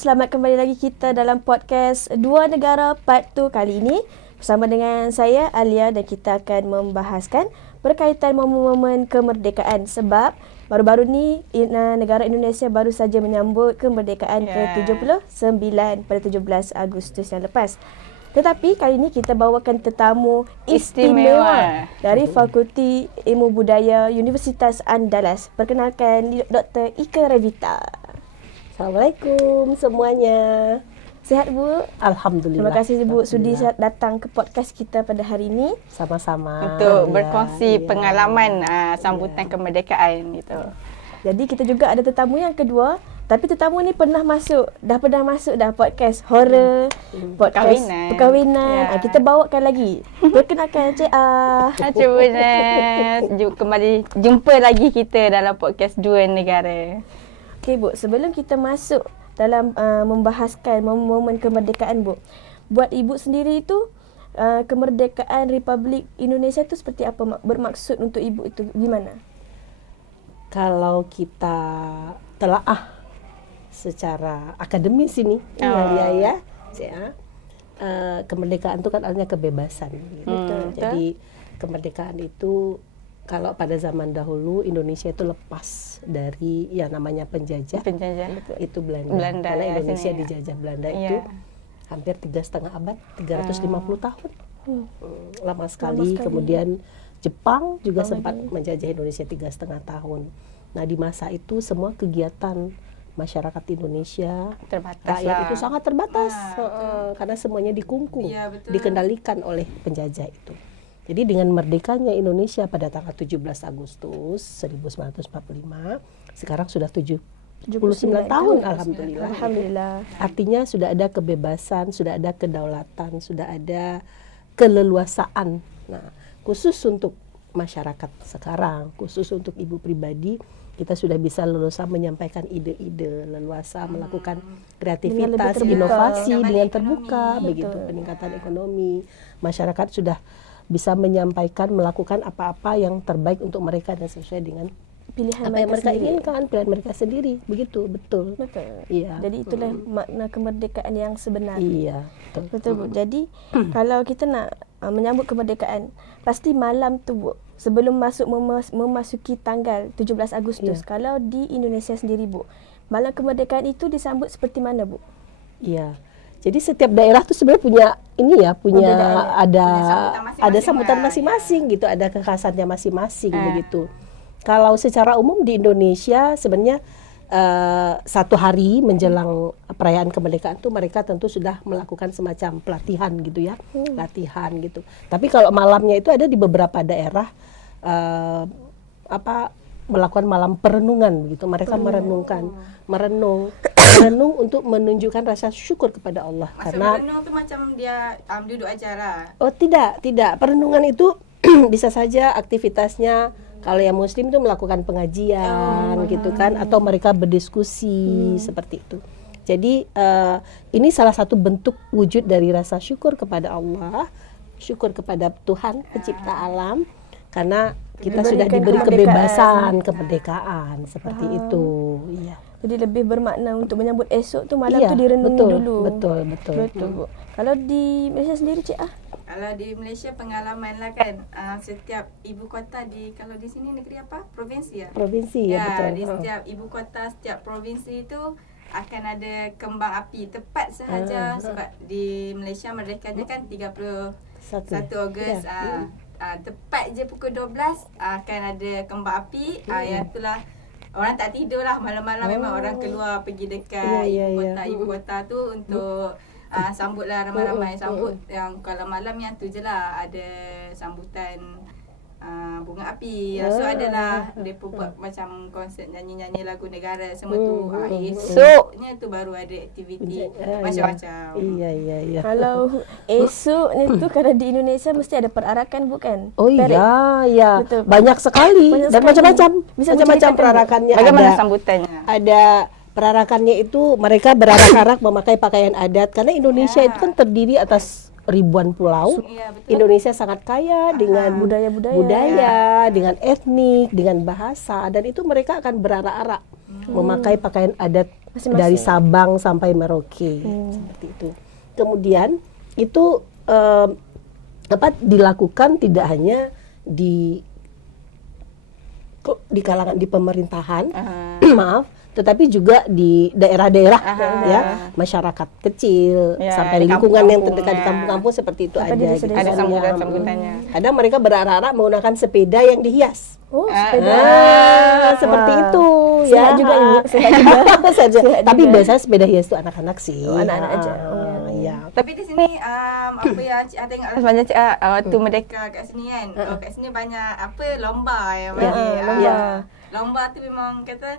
selamat kembali lagi kita dalam podcast Dua Negara Part 2 kali ini bersama dengan saya Alia, dan kita akan membahaskan berkaitan momen-momen kemerdekaan sebab baru-baru ni negara Indonesia baru saja menyambut kemerdekaan ke-79 pada 17 Agustus yang lepas. Tetapi kali ini kita bawakan tetamu istimewa dari Fakulti Ilmu Budaya Universitas Andalas. Perkenalkan Dr. Ika Revita. Assalamualaikum semuanya. Sihat Bu? Alhamdulillah. Terima kasih Bu sudi datang ke podcast kita pada hari ini. Sama-sama. Untuk berkongsi pengalaman sambutan kemerdekaan gitu. Jadi kita juga ada tetamu yang kedua, tapi tetamu ni pernah masuk dah podcast horror, podcast perkahwinan. Kita bawakan lagi. Perkenalkan Cik A. Kembali jumpa lagi kita dalam podcast Dua Negara. Okey Bu, sebelum kita masuk dalam membahaskan momen-momen kemerdekaan Bu, buat Ibu sendiri itu kemerdekaan Republik Indonesia itu seperti apa, bermaksud untuk Ibu itu gimana? Kalau kita telaah secara akademis ini, kemerdekaan itu kan artinya kebebasan. Gitu. Jadi kemerdekaan itu kalau pada zaman dahulu Indonesia itu lepas dari yang namanya penjajah itu Belanda. Karena Indonesia dijajah Belanda itu hampir 3,5 abad, 350 tahun. Lama sekali. Kemudian Jepang juga sempat menjajah Indonesia 3,5 tahun. Nah, di masa itu semua kegiatan masyarakat Indonesia rakyat itu sangat terbatas karena semuanya dikungkung, dikendalikan oleh penjajah itu. Jadi dengan merdekanya Indonesia pada tanggal 17 Agustus 1945, sekarang sudah 79 tahun, alhamdulillah. Artinya sudah ada kebebasan, sudah ada kedaulatan, sudah ada keleluasaan. Nah, khusus untuk masyarakat sekarang, khusus untuk ibu pribadi, kita sudah bisa leluasa menyampaikan ide-ide, leluasa melakukan kreativitas, inovasi dengan terbuka, begitu, peningkatan ekonomi. Masyarakat sudah bisa menyampaikan, melakukan apa-apa yang terbaik untuk mereka dan sesuai dengan pilihan apa yang mereka inginkan, pilihan mereka sendiri, begitu, betul. Iya. Jadi itulah makna kemerdekaan yang sebenar. Iya, betul Bu. Jadi kalau kita nak menyambut kemerdekaan, pasti malam tu Bu, sebelum memasuki tanggal 17 Agustus. Kalau di Indonesia sendiri Bu, malam kemerdekaan itu disambut seperti mana Bu? Iya. Jadi setiap daerah tuh sebenarnya punya ada sambutan masing-masing gitu, ada kekhasannya masing-masing begitu. Kalau secara umum di Indonesia sebenarnya 1 hari menjelang perayaan kemerdekaan tuh mereka tentu sudah melakukan semacam pelatihan gitu ya, latihan gitu. Tapi kalau malamnya itu ada di beberapa daerah melakukan malam perenungan begitu. Mereka merenung untuk menunjukkan rasa syukur kepada Allah. Karena merenung itu macam dia duduk acara. Oh, tidak. Perenungan itu bisa saja aktivitasnya kalau yang muslim itu melakukan pengajian gitu kan, atau mereka berdiskusi seperti itu. Jadi ini salah satu bentuk wujud dari rasa syukur kepada Allah, syukur kepada Tuhan pencipta alam, karena kita sudah diberi kemerdekaan seperti itu. Iya. Jadi lebih bermakna untuk menyambut esok tu malam tu direnungi dulu. Betul. Bu. Kalau di Malaysia sendiri Cik Ah? Kalau di Malaysia pengalaman lah kan, setiap ibu kota kalau di sini negeri apa? Provinsi ya? Provinsi betul. Di setiap ibu kota, setiap provinsi itu akan ada kembang api tepat sahaja sebab di Malaysia merdekanya kan 31 Ogos. Tepat je pukul 12 akan ada kembang api. Yang itulah orang tak tidur lah malam-malam, memang orang keluar pergi dekat ibu kota tu untuk sambutlah ramai-ramai. Sambut yang kalau malam yang tu je lah ada sambutan bunga api. So adalah mereka buat macam konsert nyanyi-nyanyi lagu negara semua tu. Esoknya tu baru ada aktiviti macam-macam. Iya. Kalau esoknya tu kalau di Indonesia mesti ada perarakan bukan? Oh iya. Betul. Banyak sekali dan macam-macam. Macam-macam perarakannya. Bagaimana sambutannya? Ada perarakannya itu mereka berarak-arak memakai pakaian adat, karena Indonesia itu kan terdiri atas ribuan pulau. Indonesia sangat kaya dengan budaya, dengan etnik, dengan bahasa, dan itu mereka akan berarak-arak memakai pakaian adat Masing-masing. Dari Sabang sampai Merauke seperti itu. Kemudian itu dilakukan tidak hanya di kalangan di pemerintahan, maaf, tetapi juga di daerah-daerah ya, masyarakat kecil sampai lingkungan yang terdekat di kampung-kampung seperti itu ada gitu. Ada sambutan-sambutannya. Kadang mereka berarak-arak menggunakan sepeda yang dihias. Oh, sepeda. Seperti itu Sehat juga Ibu, sehat juga. Sehat Tapi juga. biasanya sepeda hias itu anak-anak sih. Anak-anak aja. Iya. Tapi di sini apa yang Cik tengok Sebenarnya waktu merdeka kat sini kan. Kat sini banyak lomba yang Ya, bagi. lomba. Lomba tu memang kata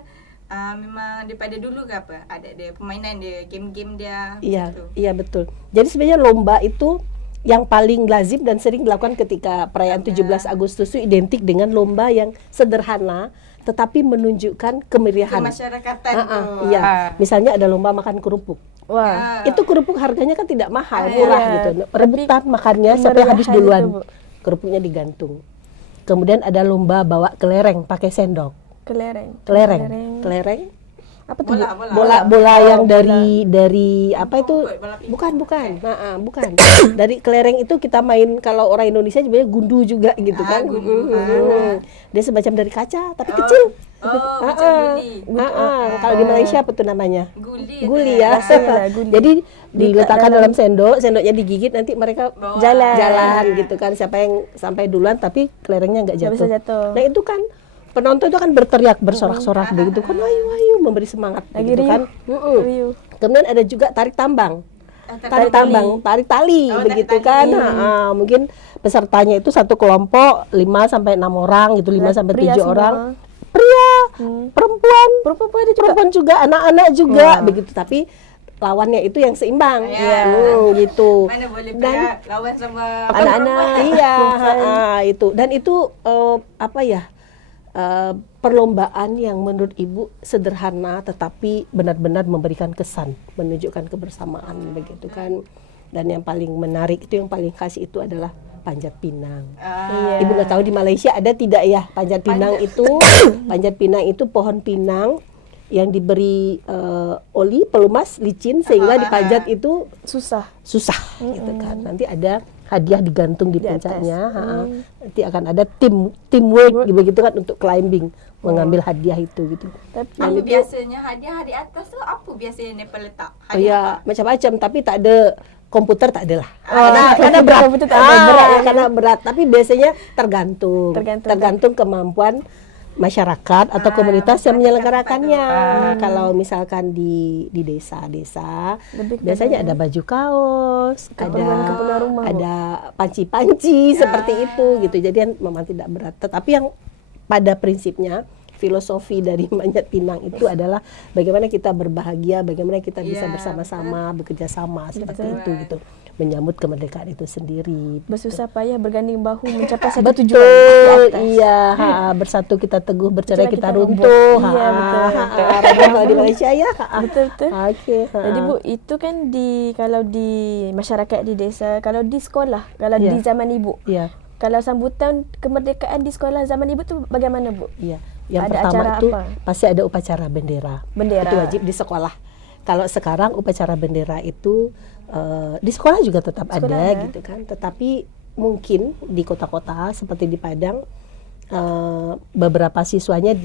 memang daripada dulu ke apa? Ada permainan dia, game-game dia. Iya, gitu. iya betul. Jadi sebenarnya lomba itu yang paling lazim dan sering dilakukan ketika perayaan 17 Agustus itu identik dengan lomba yang sederhana tetapi menunjukkan kemeriahan. Kemasyarakatan tu. Iya, misalnya ada lomba makan kerupuk. Wah. Itu kerupuk harganya kan tidak mahal, murah Iya. gitu. Rebutan makannya siapa yang habis kemeriahan duluan. itu, Bu. Kerupuknya digantung. Kemudian ada lomba bawa kelereng pakai sendok. Kelereng. Kelereng. Apa tuh? Bola. Bola yang dari apa itu? Bola pingpong. Bukan. Bukan. Dari kelereng itu kita main, kalau orang Indonesia sebenarnya gundu juga gitu kan. Gundu. Dia semacam dari kaca tapi kecil. Macam guli. Kalau di Malaysia apa tuh namanya? Guli Ya. Rasanya lah, guli. Jadi diletakkan dalam sendoknya digigit, nanti mereka jalan gitu kan. Siapa yang sampai duluan tapi kelerengnya nggak Nggak bisa jatuh. jatuh. Nah itu kan penonton itu kan berteriak, bersorak-sorak begitu kan, ayo memberi semangat Lagi gitu riuh. kan. Riuh. Kemudian ada juga tarik tambang. Tarik tali begitu tarik tali. kan. Mungkin pesertanya itu satu kelompok 5 sampai 6 orang gitu, 5 sampai Pria 7 semua. orang. Pria, perempuan Perempuan ada juga. perempuan juga, anak-anak juga begitu, tapi lawannya itu yang seimbang. Gitu. Mana boleh Dan lawan sama anak-anak. iya, itu. Dan itu perlombaan yang menurut Ibu sederhana tetapi benar-benar memberikan kesan, menunjukkan kebersamaan begitu kan. Dan yang paling menarik itu, yang paling khas itu adalah panjat pinang. Ibu nggak tahu di Malaysia ada tidak ya panjat pinang itu? Panjat pinang itu pohon pinang yang diberi oli pelumas licin sehingga dipanjat itu susah gitu kan. Nanti ada hadiah digantung di puncaknya. Nanti akan ada teamwork begitu kan untuk climbing, mengambil hadiah itu gitu. Tapi biasanya hadiah di atas tu apa biasanya Nepal letak? Ya macam-macam, tapi tak ada komputer, tak ada lah. Karena berat. Komputer tak ada, berat ya. Karena berat, tapi biasanya tergantung kemampuan masyarakat atau komunitas yang menyelenggarakannya. Kalau misalkan di desa-desa biasanya ada baju kaos, keperluan rumah, ada panci-panci seperti itu gitu. Jadi memang tidak berat. Tetapi yang pada prinsipnya filosofi dari manjat pinang itu adalah bagaimana kita berbahagia, bagaimana kita bisa bersama-sama, bekerja sama seperti itu gitu. Menyambut kemerdekaan itu sendiri. Bersusah payah berganding bahu mencapai satu Betul, tujuan. iya. Bersatu kita teguh, bercerai kita runtuh. Iya, betul. Kalau di Malaysia ya. Betul. Oke. Jadi Bu, itu kan kalau di masyarakat di desa, kalau di sekolah, kalau di zaman Ibu. Iya. Kalau sambutan kemerdekaan di sekolah zaman Ibu tu bagaimana Bu? Iya. Yang Ada pertama acara itu apa? pasti ada upacara bendera. Itu wajib di sekolah. Kalau sekarang upacara bendera itu di sekolah juga tetap ada gitu kan. Tetapi mungkin di kota-kota seperti di Padang beberapa siswanya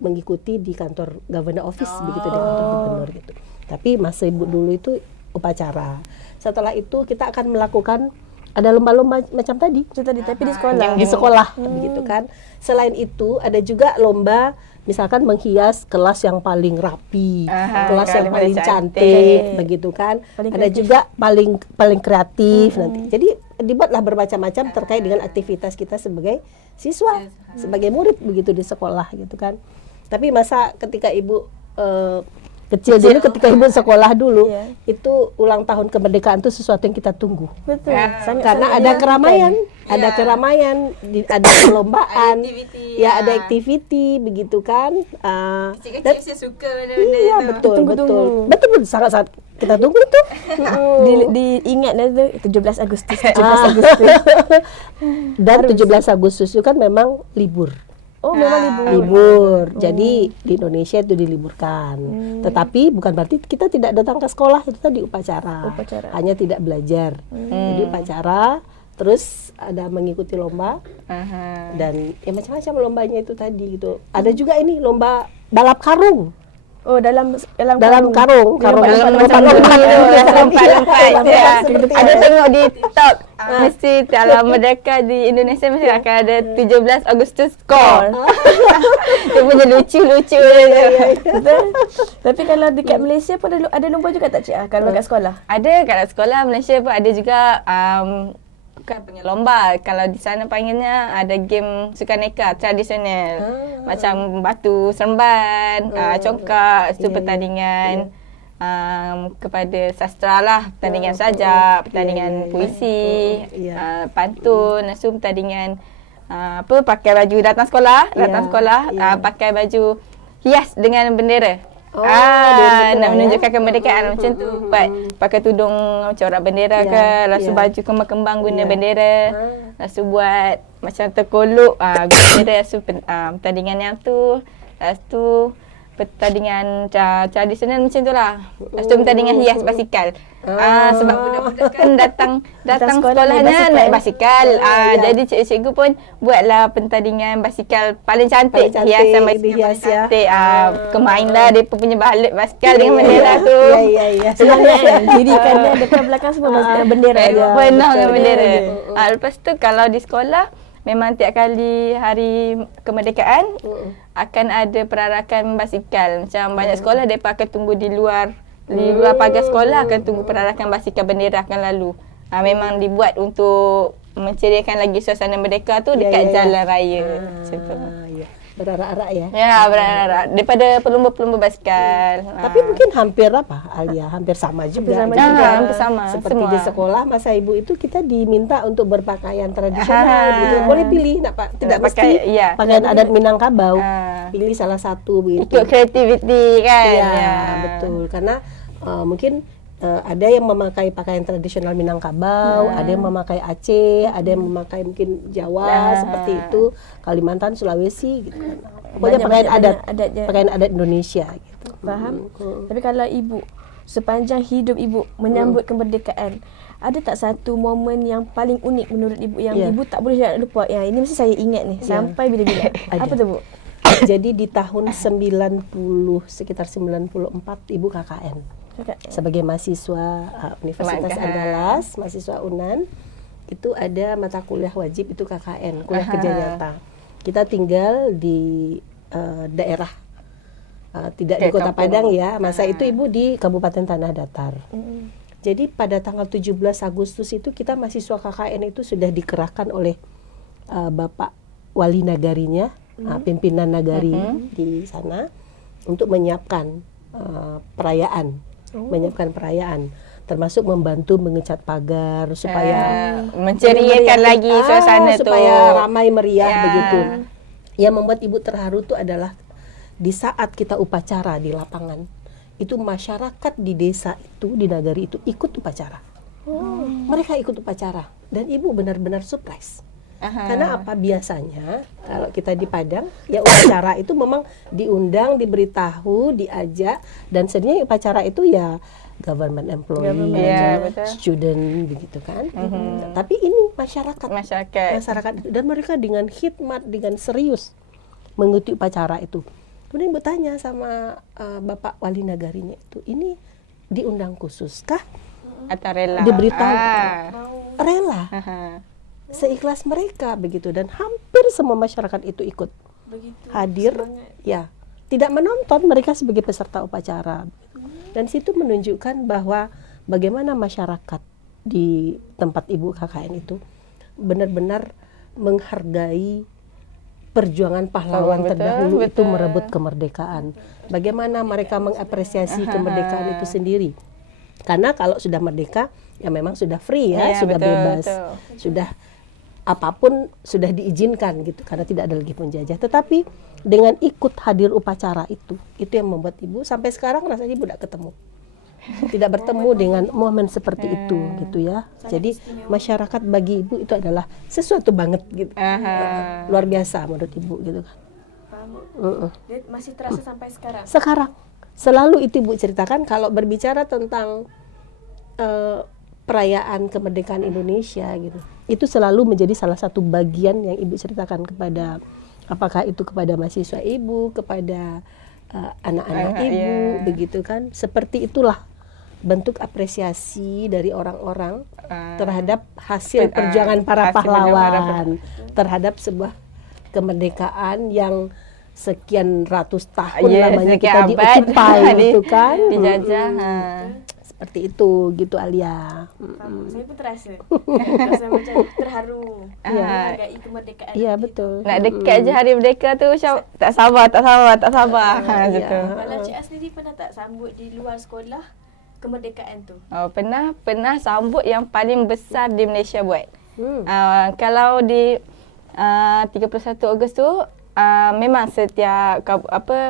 mengikuti di kantor governor office begitu, di kantor gubernur gitu. Tapi masa Ibu dulu itu upacara. Setelah itu kita akan melakukan ada lomba-lomba macam tadi. Tapi di sekolah. Di sekolah begitu kan. Selain itu ada juga lomba misalkan menghias kelas yang paling rapi, kelas yang paling cantik begitu kan. Ada juga paling kreatif nanti. Jadi dibuatlah bermacam-macam terkait dengan aktivitas kita sebagai siswa, sebagai murid begitu di sekolah gitu kan. Tapi masa ketika Ibu kecil dulu, ketika Ibu sekolah dulu, itu ulang tahun kemerdekaan itu sesuatu yang kita tunggu. Betul. Karena ada keramaian, ada ada perlombaan, ada activity begitu kan. Kecil-kecil saya suka benda-benda iya, itu. betul, sangat kita tunggu itu. Diingat itu 17 Agustus. 17 Agustus. Dan 17 Agustus itu kan memang libur. Oh, memang libur. Jadi di Indonesia itu diliburkan. Tetapi bukan berarti kita tidak datang ke sekolah, itu tadi upacara. Hanya tidak belajar. Jadi upacara, terus ada mengikuti lomba. Dan ya macam-macam lombanya itu tadi gitu. Ada juga ini lomba balap karung. Oh, dalam karung. Dalam macam lompat. Ada tengok di TikTok. Mesti dalam Merdeka di Indonesia mesti akan ada 17 Agustus Score. Dia punya lucu-lucu. Betul. Tapi kalau dekat Malaysia pun ada lomba juga tak Cik? Kalau dekat sekolah? Ada kat sekolah Malaysia pun ada juga bukan punya lomba. Kalau di sana panggilnya ada game sukaneka tradisional. Macam batu seremban, congkak, itu pertandingan kepada sastra lah, pertandingan sajak, pertandingan puisi, pantun, lepas pertandingan pakai baju datang sekolah, pakai baju hias dengan bendera. Nak menunjukkan kemerdekaan macam tu. Pakai tudung corak bendera ke, lepas baju kembang-kembang guna bendera. Lepas buat macam terkolok guna bendera. Lepas pertandingan yang tu. Lepas tu pertandingan tradisional macam tu lah. Lepas tu pertandingan hias basikal. Sebab budak-budak kan datang sekolahnya naik basikal. Jadi cikgu pun buatlah pertandingan basikal paling cantik. Hiasan basikal paling cantik. Kemainlah dia punya balut basikal dengan bendera tu. Sebenarnya dirikannya dekat belakang semua bendera. Penuh dengan bendera. Lepas tu kalau di sekolah, memang tiap kali hari kemerdekaan akan ada perarakan basikal. Macam banyak sekolah mereka akan tunggu di luar pagar sekolah, akan tunggu perarakan basikal bendera akan lalu. Memang dibuat untuk menceriakan lagi suasana merdeka tu dekat jalan raya. Macam tu. Berarak-arak ya? Ya, berarak-arak. Daripada pelumba-pelumba basikal. Tapi mungkin hampir Alia? Hampir sama juga. Hampir sama. Seperti semua. di sekolah masa ibu itu kita diminta untuk berpakaian tradisional. Gitu. Boleh pilih, tidak mesti pakaian adat Minangkabau. Pilih salah satu begitu. Ikut kreativiti kan? Ya, betul. Karena mungkin ada yang memakai pakaian tradisional Minangkabau, ada yang memakai Aceh, ada yang memakai mungkin Jawa seperti itu, Kalimantan, Sulawesi gitu kan. Pokoknya pakaian adat Indonesia gitu. Faham? Tapi kalau ibu sepanjang hidup ibu menyambut kemerdekaan, ada tak satu momen yang paling unik menurut ibu yang ibu tak boleh nak lupa? Yang ini mesti saya ingat ni sampai bila-bila. Apa tu, Bu? Jadi di tahun 90 sekitar 94 ibu KKN. Sebagai mahasiswa Universitas Andalas, mahasiswa UNAN, itu ada mata kuliah wajib itu KKN, kuliah kerja nyata. Kita tinggal di daerah, tidak di Kota Padang ya. Masa itu ibu di Kabupaten Tanah Datar. Jadi pada tanggal 17 Agustus itu kita mahasiswa KKN itu sudah dikerahkan oleh Bapak Wali Nagarinya, pimpinan Nagari di sana untuk menyiapkan perayaan. Menyiapkan perayaan, termasuk membantu mengecat pagar supaya menceriakan lagi suasana tu, supaya ramai meriah begitu. Yang membuat ibu terharu itu adalah di saat kita upacara di lapangan, itu masyarakat di desa itu, di nagari itu ikut upacara. Mereka ikut upacara dan ibu benar-benar surprise. Karena apa, biasanya kalau kita di Padang ya upacara itu memang diundang, diberitahu, diajak, dan sebenarnya upacara itu ya government employee, student begitu kan. Tapi ini masyarakat dan mereka dengan khidmat, dengan serius mengikuti upacara itu. Kemudian bertanya sama Bapak Wali Nagarinya itu, ini diundang khusus kah? Atau rela? Diberitahu rela. Seikhlas mereka begitu, dan hampir semua masyarakat itu ikut hadir ya, tidak menonton, mereka sebagai peserta upacara. Dan situ menunjukkan bahwa bagaimana masyarakat di tempat ibu KKN itu benar-benar menghargai perjuangan pahlawan terdahulu itu merebut kemerdekaan. Bagaimana mereka mengapresiasi kemerdekaan itu sendiri. Karena kalau sudah merdeka ya memang sudah free ya, sudah bebas, sudah apapun sudah diizinkan gitu, karena tidak ada lagi penjajah. Tetapi dengan ikut hadir upacara itu yang membuat ibu sampai sekarang rasanya ibu tidak bertemu dengan momen seperti itu gitu ya. Jadi masyarakat bagi ibu itu adalah sesuatu banget gitu, luar biasa menurut ibu gitu kan. Dia masih terasa sampai sekarang. Sekarang selalu itu Ibu ceritakan kalau berbicara tentang perayaan kemerdekaan Indonesia gitu. Itu selalu menjadi salah satu bagian yang Ibu ceritakan kepada, apakah itu kepada mahasiswa Ibu, kepada anak-anak Ibu, begitu kan. Seperti itulah bentuk apresiasi dari orang-orang terhadap hasil perjuangan para pahlawan, terhadap sebuah kemerdekaan yang sekian ratus tahun lamanya kita dioccupy gitu kan, dijajah. Seperti itu gitu Alia. Saya pun terasa macam terharu menghargai kemerdekaan. Iya betul. Nak dekat je hari merdeka tu macam tak sabar. Gitu. Kalau Cik As sendiri pernah tak sambut di luar sekolah kemerdekaan tu? Pernah sambut yang paling besar di Malaysia buat. Kalau di 31 Ogos tu memang setiap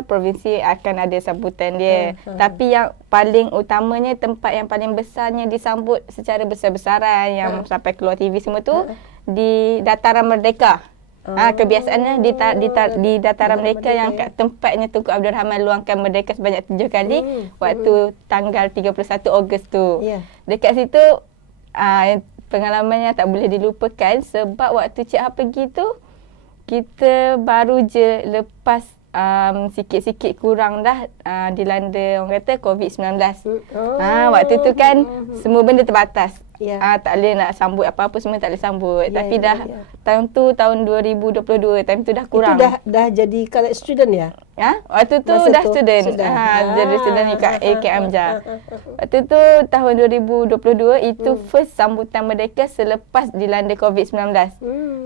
provinsi akan ada sambutan dia. Tapi yang paling utamanya, tempat yang paling besarnya disambut secara besar-besaran yang sampai keluar TV semua tu di Dataran Merdeka. Kebiasaannya di Dataran Merdeka yang kat tempatnya Tunku Abdul Rahman luangkan merdeka sebanyak 7 kali waktu tanggal 31 Ogos tu. Dekat situ pengalamannya tak boleh dilupakan sebab waktu Cik Ha pergi tu kita baru je lepas sikit-sikit kurang dah dilanda orang kata COVID-19. Waktu tu kan semua benda terbatas. Tak boleh nak sambut apa-apa, semua tak boleh sambut. Tapi tahun tu tahun 2022, time tu dah kurang. Itu dah jadi college student ya? Waktu tu dah student. Jadi student kat AKM je. Waktu tu tahun 2022 itu first sambutan merdeka selepas dilanda COVID-19.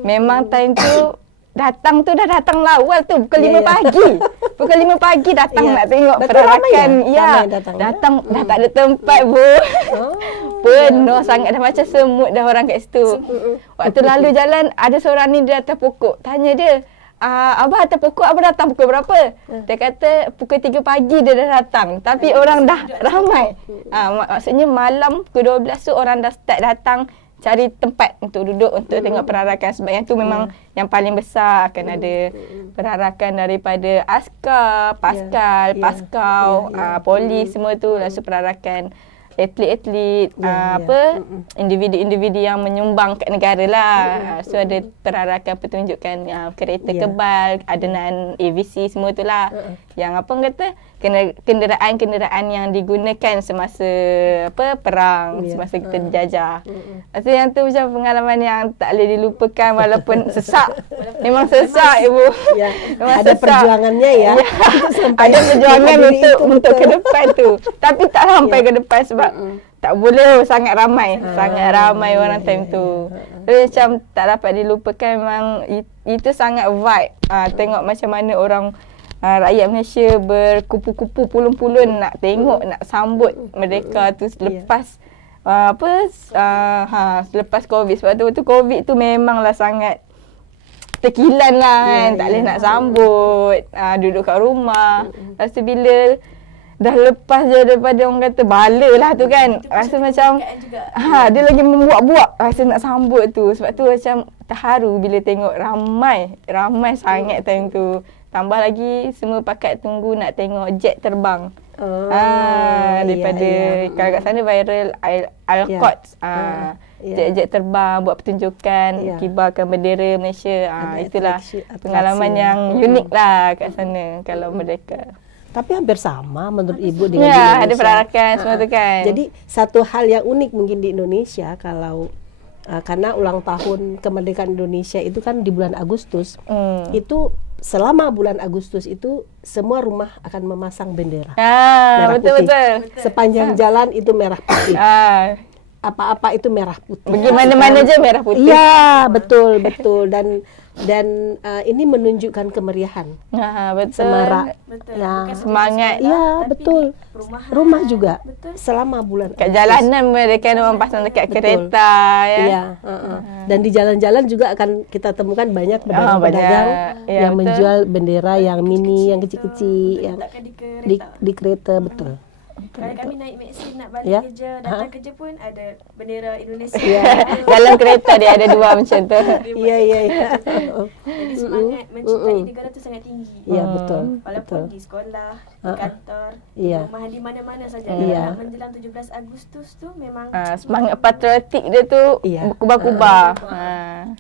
Memang time tu datang lawal tu pukul 5 pagi. Pukul 5 pagi datang nak tengok perarakan. Datang dah tak ada tempat Bu. Penuh sangat dah macam semut dah orang kat situ. Waktu lalu jalan ada seorang ni di atas pokok. Tanya dia, Abah atas pokok Abah datang pukul berapa? Dia kata pukul 3 pagi dia dah datang. Tapi orang dah ramai. Maksudnya malam pukul 12 tu orang dah start datang cari tempat untuk duduk untuk tengok perarakan. Sebab yang tu memang yang paling besar. Akan ada perarakan daripada askar, paskal, paskau, polis semua tu. Lepas tu perarakan atlet-atlet, individu-individu yang menyumbang kat negara lah. So ada perarakan pertunjukan kereta kebal, adenan AVC semua tu lah. Yang apa kata kenderaan-kenderaan yang digunakan semasa perang, semasa kita dijajah. So yang tu macam pengalaman yang tak boleh dilupakan walaupun sesak. Memang sesak Ibu. Ada sesak. Perjuangannya ya. Ada perjuangan untuk ke depan tu. Tapi tak sampai ke depan sebab tak boleh sangat ramai orang time tu. Jadi macam tak dapat dilupakan. Memang itu sangat vibe. Tengok macam mana orang rakyat Malaysia berkupu-kupu pulun-pulun nak tengok, nak sambut merdeka tu selepas selepas COVID. Sebab tu COVID tu memanglah sangat terkilan lah kan. Tak boleh nak sambut, duduk kat rumah. Lepas tu bila dah lepas je daripada orang kata bala lah tu kan, rasa macam dia lagi membuat-buat rasa nak sambut tu. Sebab tu macam terharu bila tengok ramai sangat time tu. Tambah lagi semua pakat tunggu nak tengok jet terbang. Daripada kalau kat sana viral Al-Quds. Jet-jet terbang buat pertunjukan, kibarkan bendera Malaysia. Itulah pengalaman yang unik lah kat sana kalau merdeka. Tapi hampir sama menurut Ibu dengan di Indonesia. Ada perarakan semua tu kan. Jadi satu hal yang unik mungkin di Indonesia kalau karena ulang tahun kemerdekaan Indonesia itu kan di bulan Agustus. Itu selama bulan Agustus itu semua rumah akan memasang bendera. Merah betul. Sepanjang jalan itu merah putih. Apa-apa itu merah putih. Bagaimana-mana aja merah putih. Iya, betul. Dan ini menunjukkan kemeriahan. Betul. Semarak. Semangat. Iya, betul. Rumah juga. Betul. Selama bulan kat jalanan mereka orang pasang dekat kereta ya. Iya, Dan di jalan-jalan juga akan kita temukan banyak pedagang-pedagang yang menjual bendera yang mini, yang kecil-kecil, yang di kereta, betul. Kalau kami naik Maxi nak balik Ya. kerja, datang kerja pun ada bendera Indonesia. Dalam kereta dia ada dua macam tu. Iya. Jadi semangat mencintai negara tu sangat tinggi. Iya, betul. Walaupun di sekolah, di kantor, Iya. di rumahan, di mana-mana saja. Iya. Menjelang 17 Agustus tu memang Semangat patriotik dia tu Iya. berkubar-kubar.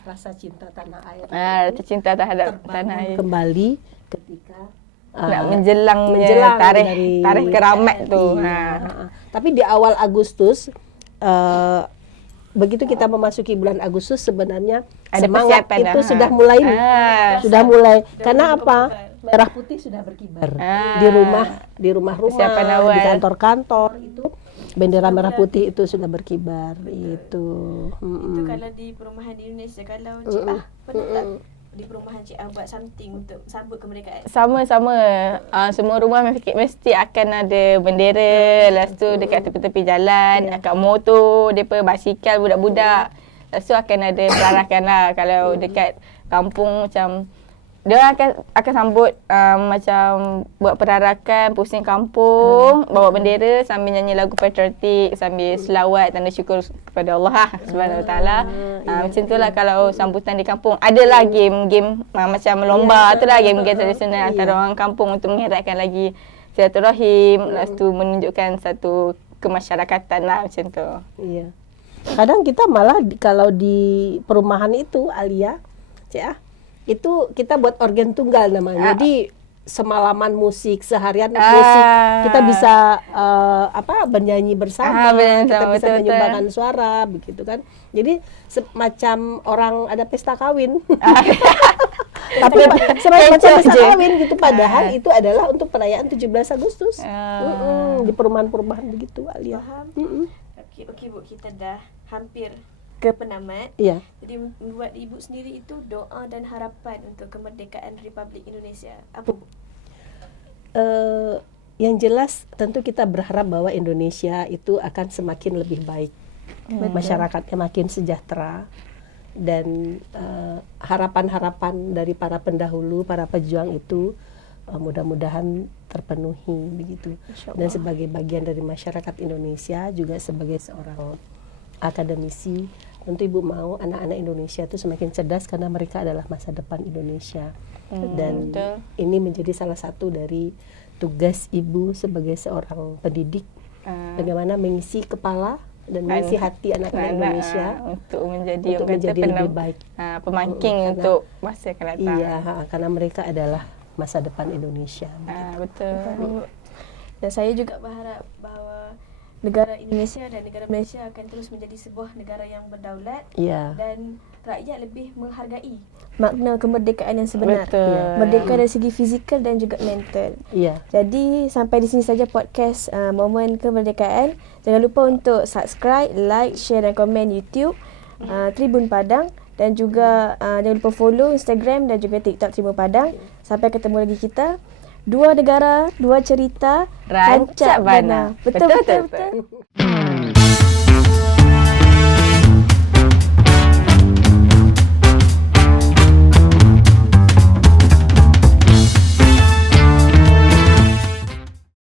Rasa cinta tanah air Rasa cinta terhadap tanah air. kembali ketika Nak menjelang dari tarikh keramat tu. Iya. Tapi di awal Agustus, begitu kita memasuki bulan Agustus sebenarnya Ada semangat persiapan itu dah. sudah mulai sudah mulai. Karena apa? berkobar. Merah putih sudah berkibar di rumah-rumah, Persiapan awal. di kantor-kantor itu bendera merah putih itu sudah berkibar itu. itu kalau di perumahan di Indonesia. Kalau Cik pernah tak di perumahan Cik buat something untuk sambut kemerdekaan? Sama-sama. Semua rumah mesti akan ada bendera. Lepas tu dekat tepi-tepi jalan, kat motor, depa basikal budak-budak. Lepas tu akan ada perarakan lah. Kalau dekat kampung macam dia akan sambut macam buat perarakan, pusing kampung, bawa bendera sambil nyanyi lagu patriotik, sambil selawat tanda syukur kepada Allah Subhanahu Wa Taala. Macam itulah kalau sambutan di kampung. Adalah game-game macam lomba tu lah, game-game tradisional antara orang kampung untuk mengeratkan lagi silaturahim, lepas tu menunjukkan satu kemasyarakatan lah macam tu. Iya. Kadang kita malah kalau di perumahan itu Alia, itu kita buat organ tunggal namanya. Jadi semalaman musik, seharian musik, kita bisa bernyanyi bersama, kita bisa menyumbangkan suara, begitu kan. Jadi semacam orang ada pesta kawin. Tapi semacam pesta kawin gitu, padahal itu adalah untuk perayaan 17 Agustus. Di perumahan-perumahan begitu, Alia. Okey Bu, kita dah hampir ke penamat. Iya. Jadi buat ibu sendiri itu doa dan harapan untuk kemerdekaan Republik Indonesia. Apa Bu? Yang jelas tentu kita berharap bahwa Indonesia itu akan semakin lebih baik. Masyarakatnya makin sejahtera dan harapan-harapan dari para pendahulu, para pejuang itu mudah-mudahan terpenuhi begitu. Dan sebagai bagian dari masyarakat Indonesia, juga sebagai seorang akademisi, tentu Ibu mau anak-anak Indonesia itu semakin cerdas karena mereka adalah masa depan Indonesia. Dan ini menjadi salah satu dari tugas Ibu sebagai seorang pendidik, bagaimana mengisi kepala dan mengisi hati anak-anak Indonesia untuk menjadi lebih baik, pemangking untuk masa akan datang. Iya, karena mereka adalah masa depan Indonesia. Betul. Dan saya juga berharap bahawa negara Indonesia dan negara Malaysia akan terus menjadi sebuah negara yang berdaulat dan rakyat lebih menghargai makna kemerdekaan yang sebenar. Merdeka dari segi fizikal dan juga mental. Jadi sampai di sini saja podcast Momen Kemerdekaan. Jangan lupa untuk subscribe, like, share dan komen YouTube Tribun Padang, dan juga jangan lupa follow Instagram dan juga TikTok Tribun Padang. Sampai ketemu lagi kita. Dua negara, dua cerita, Rancak Bana. Betul.